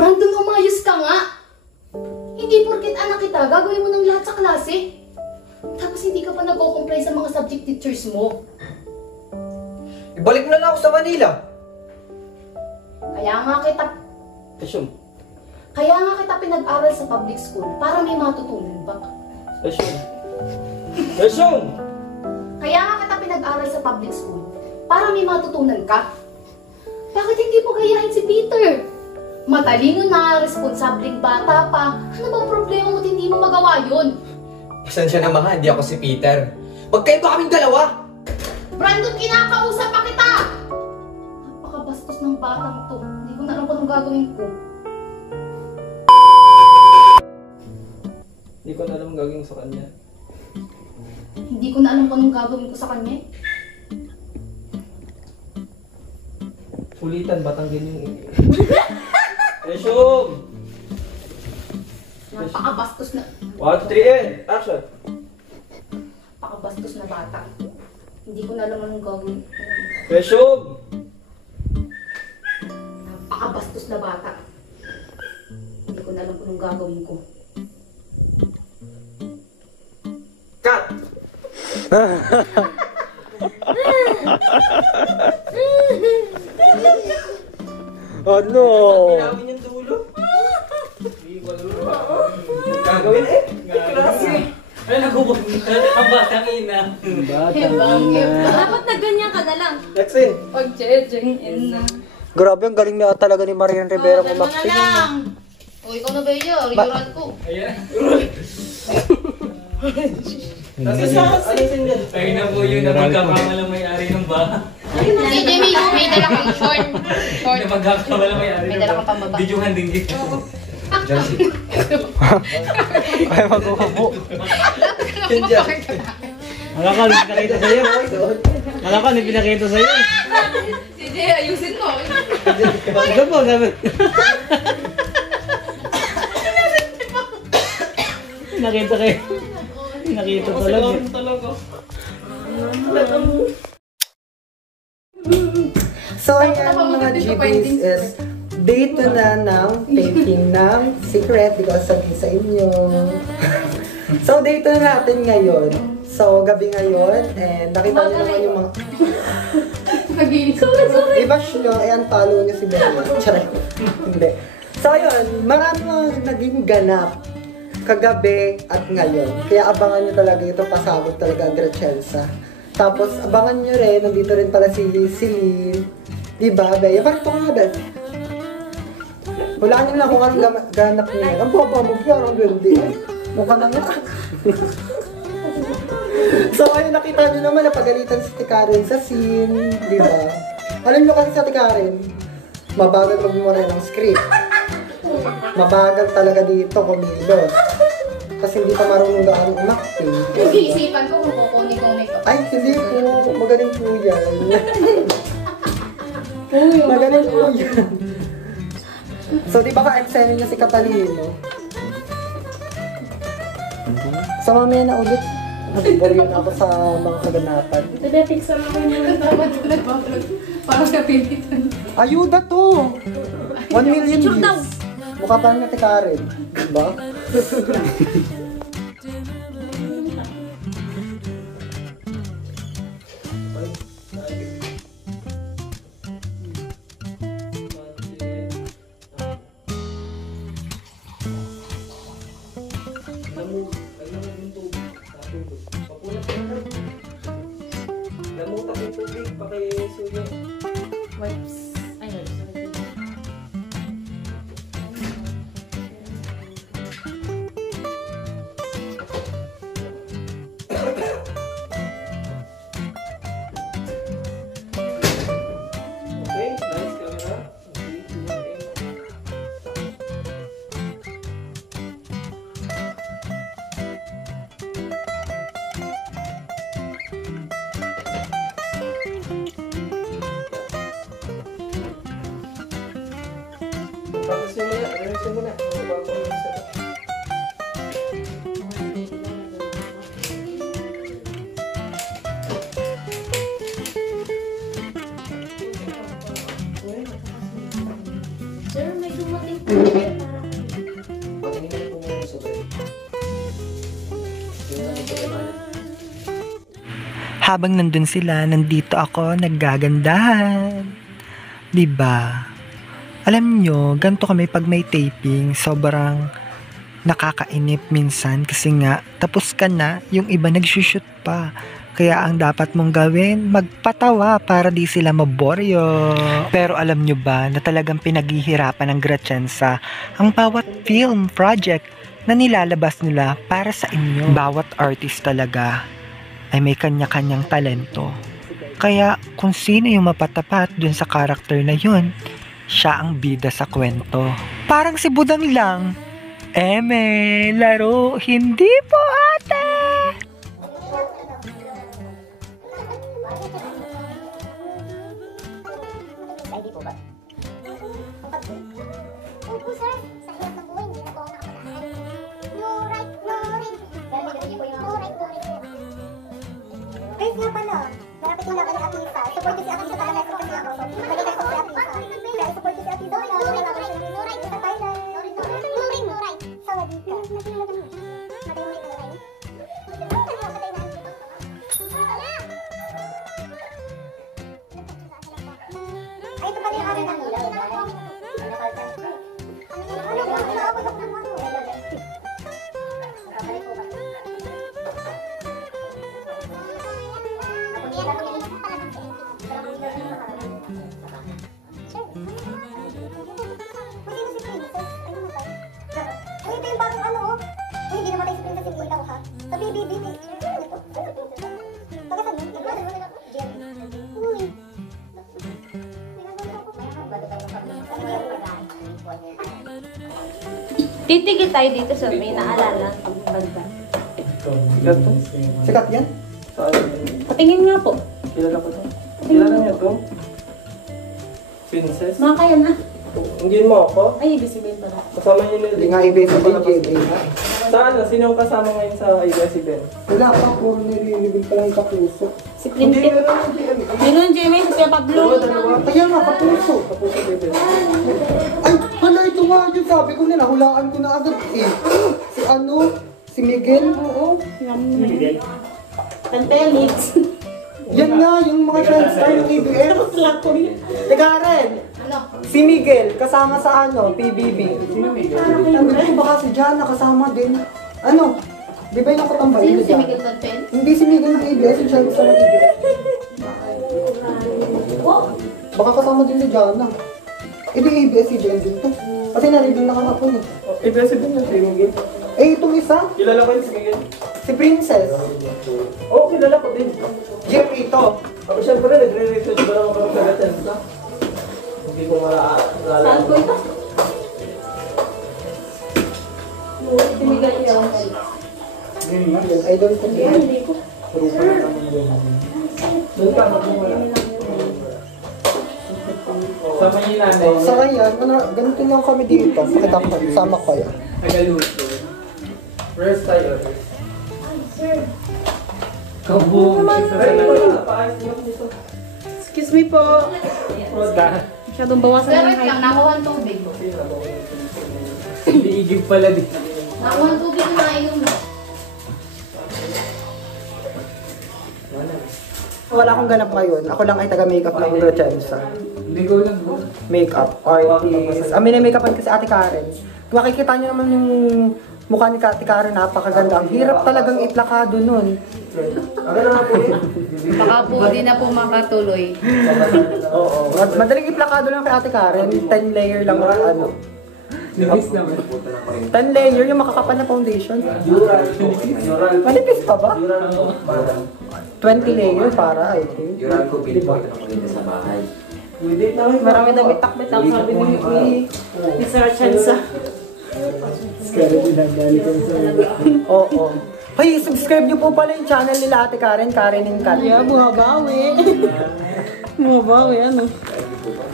Brandon, umayos ka nga! Hindi porket anak kita, gagawin mo ng lahat sa klase. Tapos hindi ka pa nag-o-comply sa mga subject teachers mo. Ibalik mo na lang ako sa Manila. Kaya nga kita pinag-aral sa public school para may matutunan pa. Kaya nga kita pinag-aral sa public school para may matutunan ka. Bakit hindi mo gayahin si Peter? Matalino na, responsableng bata pa. Ano bang problema mo at hindi mo magawa yun? Pasensya na mga, hindi ako si Peter. Magkaiba kaming dalawa! Brandon, kinakausap pa kita! Napakabastos ng batang to. Hindi ko na alam kung anong gagawin ko. Hindi ko na alam gagawin sa kanya. Hindi ko na alam kung anong gagawin ko sa kanya. Sulitan, batanggin yung... Resume! Napakabastos na... 1, 2, 3, and action! Napakabastos na bata. Hindi ko na alam anong gagawin. Resume! Napakabastos na bata. Hindi ko na alam kung anong gagawin ko. Cut! Ano? Pinawin yung dulo. Hindi ko alam gagawin eh. Klase. Ay, nagubog na. Ang batang ina. Dapat na ganyan ka na lang. Lexin. Pag-jejeng ina. Grabe, ang galing na talaga ni Marian Rivera Dalawa na mag-acting. lang. O, ikaw na ba yun? Riyuran ko. Ayan. Alisin yan. Ay na po yun na magkakamalang may-ari ng bahay. Si Jimmy, may dala kang short. Na magkakamalang may-ari May ng dala kang pambaba. Bidyuhan din dito. Ay, mag-uhubo. Diyan. Malaka, hindi pinakita sa'yo. Malaka, hindi pinakita sa'yo. Si Jay, ayusin mo. Ito po, sabi. Nakita kayo. Nakita talaga. So ayan mga GBs is day 2 na ng painting ng secret. Hindi ko sabihin sa inyo. So day 2 na natin ngayon. So gabi ngayon and nakita niyo naman yung mga... Sorry. I-bash nyo, ayan follow nyo si Bella. Charay. Hindi. So ayun, marami mga naging ganap kagabi at ngayon. Kaya abangan nyo talaga ito, pasabog talaga ang Gretchensa. Tapos abangan nyo rin, nandito rin pala si Celine. Diba, Bea? Parang ito nga, Bea. Hulaan nyo lang kung anong ganap niya. Ang baba mo, parang duwende. Mukha na nga. So ayun, nakita nyo naman, napagalitan si Karen sa scene. Diba? Alam nyo kasi sa Karen, mabagal mag-memorize ng script. Mabagal talaga dito kumilos. Kasi hindi pa marunong gaano umakting. Nag-iisipan ko kung kukunin ko makeup. Ay, hindi po. Magaling po yan. Magaling po yan. So, di ba ka-excited niya si Catalino? So, mamaya na ulit. Nag-boryo na ako sa mga kaganapan. Nadating sa mga yung tama ito nagbablog. Parang napilitan. Ayuda to! 1 million views. Mukha pa natin Karen. Diba? Namutak yung tubig, pakisuyo. Wipes. Ay, wipes. Okay, nice camera. Okay, 2, 1, aim. Practice mo muna. Bago mo mag-set up. Sir, Pero may dumating po. Patingin mo muna sa bed. Tingnan mo sa bed. Habang nandun sila, nandito ako naggagandahan. Diba? Alam nyo, ganito kami pag may taping, sobrang nakakainip minsan kasi nga, tapos ka na, yung iba nagsushoot pa. Kaya ang dapat mong gawin, magpatawa para di sila maboryo. Pero alam nyo ba na talagang pinaghihirapan ng Gratienza ang bawat film project na nilalabas nila para sa inyo. Bawat artist talaga ay may kanya-kanyang talento. Kaya kung sino yung mapatapat dun sa karakter na yun, siya ang bida sa kwento. Parang si Budang lang. Eme, laro, hindi po ate! ID po ba? Opo sir, sa hirap ng buhay, hindi na po ako nakapatahan. No right, no right. Pero hindi niyo po yung no right, no right. Guys nga pala, malapit yung laban ni Atisa. Support ko si Atisa para next kasi ako. Magiging ko si Atisa. Kaya support ko si Atisa. No right, no right. No right sa Thailand. No right, no right. No right, no right. Sa Wadika. Matay mo rin. Matay mo rin no right. Ay, ito pala yung araw ng ilaw, guys. Titigil tayo dito sa may naalala ang banda. Sikat to? Sikat yan? Saan? Patingin nga po. Kilala ko to. Kilala niya to? Princess? Mga kaya na. Hindi mo ako? Ay, ibig sabihin pala. Kasama niyo Hindi nga ibig sabihin, Sa ano? Sino ang kasama ngayon sa ABS-CBN? Wala pa, puro nililibig pa lang kapuso. Si Princess. Meron, Jimmy, si Kuya Pablo. Kaya nga, kapuso. Kapuso ABS. Ay, hala, ito nga yung sabi ko na, nahulaan ko na agad eh. Si ano? Si Miguel? Oo. Tantelix. Yan nga, yung mga transfer ng ABS. Nagaren. Si Miguel, kasama sa ano, PBB. Sabi ko baka si Jana kasama din. Ano? Di ba yung nakatambay Sino ni si Jana? Miguel Tanpen? Hindi si Miguel ng ABS, yung siya kasama ng ABS. Baka kasama din ni Jana. Hindi ABS-CBN din to. Kasi narinig na kakapon eh. ABS-CBN na si Miguel. Eh, itong isa, Kilala ko yun si Miguel. si Princess. Oo, kilala ko din. Jeff ito. Ako syempre, nagre-research ba naman kami sa Gratienza? Hindi ko malala. Saan po ito? Si Miguel yun. Idol ko din. Hindi ko. Doon ka, magmumula. Sama niyo yung nanay. Sa kanya, ano, ganito lang kami dito. Pakita ko, sama ko yan. Nagaluto. First tayo. Kabong. Excuse me po. Masyadong bawasan Sir, ng wait height. lang, nakuha ang tubig. Liigib pala din. Nakuha ang tubig na nainom mo. Wala akong ganap ngayon. Ako lang ay taga-makeup ng Gratienza. Hindi ko lang. Makeup artist. Makeupan kasi Ate Karen. Kung makikita niyo naman yung mukha ni Ate Karen, napakaganda. Ang hirap talagang iplakado nun. Baka po di na po makatuloy. Oo. Madaling iplakado lang kay Ate Karen. 10 layer lang ang ano. Nibis naman. 10 layer yung makakapal na foundation. Manipis pa ba? 20 layer para, I think. Diba? Marami daw bitak-bitak sabi ni Sir Chansa. Oo. Hoy, subscribe niyo po pala yung channel nila Ate Karen, Karen and Kat. Yeah, bumabawi. Bumabawi, ano?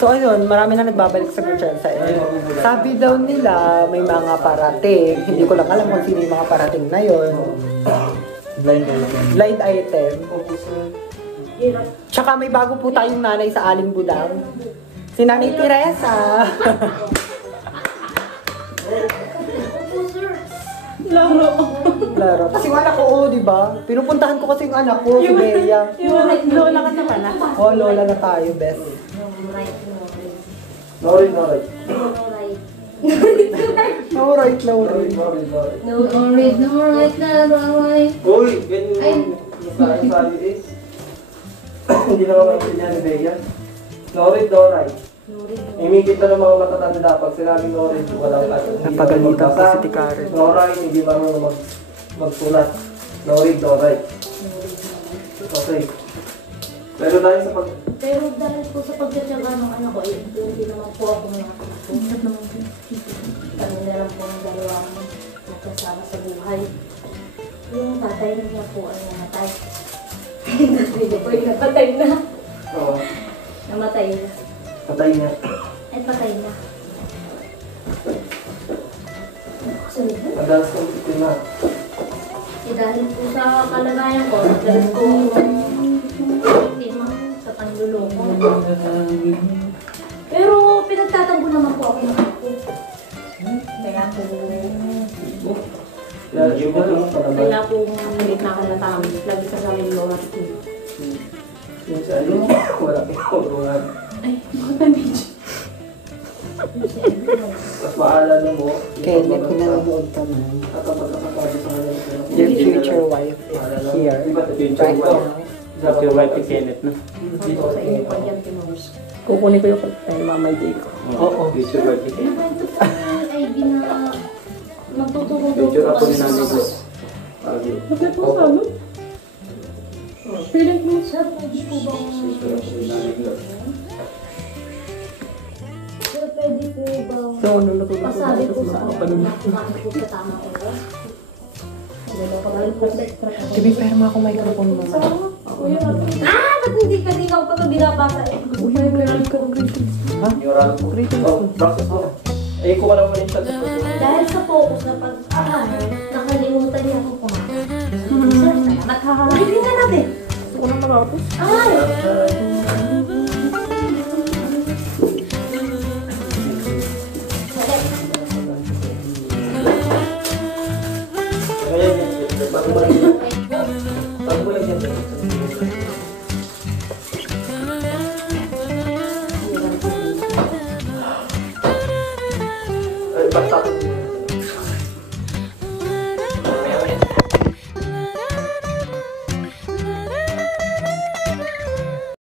So ayun, marami na nagbabalik sa Gratienza. Sabi daw nila may mga parating. Hindi ko lang alam kung sino yung mga parating na yon. Blind item. Tsaka may bago po tayong nanay sa Aling Budang. Si Nanay Teresa. Laro. Kasi yung anak ko, di ba? Pinupuntahan ko kasi yung anak ko, si Bea. Lola ka na pala. Oh, lola na tayo, best. No right. No right, no right. No right, no right, no right. Uy, ganyan yung sayo is. Hindi naman maintindihan ni Bea. No right. Imikit na ng mga matatanda pag sinabing no right, walang Napagalitan po si Tikaren. No right, hindi marunong magsulat. No right. Okay. Pero dahil sa Pero dahil po sa pagkatsaga ng anak ko, hindi naman po ako nakakatulad naman po. Kami na lang po ng dalawa akong magkasama sa buhay. Yung tatay niya po ay namatay. Yung tatay niya po ay napatay na. Oo, Namatay na. patay niya. Ay, patay na. Kasunod na. Madalas kong biktima. Eh, dahil po sa kalagayan ko, dahil ko biktima sa panluloko. Pero pinagtatanggol naman po ako ng anak ko. Kaya po, Yung ano pa naman. kaya po hindi nakalatami. Lagi sa sabi ng mga ko. Yung sa ano, wala kang Ay, mga medyo. mas maalala mo. Kenneth, kung nanonood ka man, At ang pagkakasabi sa kanya. your future wife is here, right now. Yung wife ni Kenneth, no? Sabi ko sa inyo pa dyan, Pinors. Kukunin ko yung kay Mama J ko. Oo. Future wife ni Kenneth. Nakwento po ni Ivy na magtuturo daw Picture po ako kami ni sa Nanay mga. Glo. Bakit po sa ano? Feeling ko. Sir, pwede po bang... Sir, pwede po bang... So, ano na po ba? Pasabi po sa akin na kumain po sa tamang oras. To be fair, mga kung microphone mo. Ah! Ba't hindi kanina ko pa ito binabasa eh? Neural. Oh, process mo. Eh, kung wala mo rin siya. Dahil sa focus na pag-aaral, nakalimutan niya akong kumain. Sir, salamat. Hindi nga natin. Gusto ko nang matapos. Ay!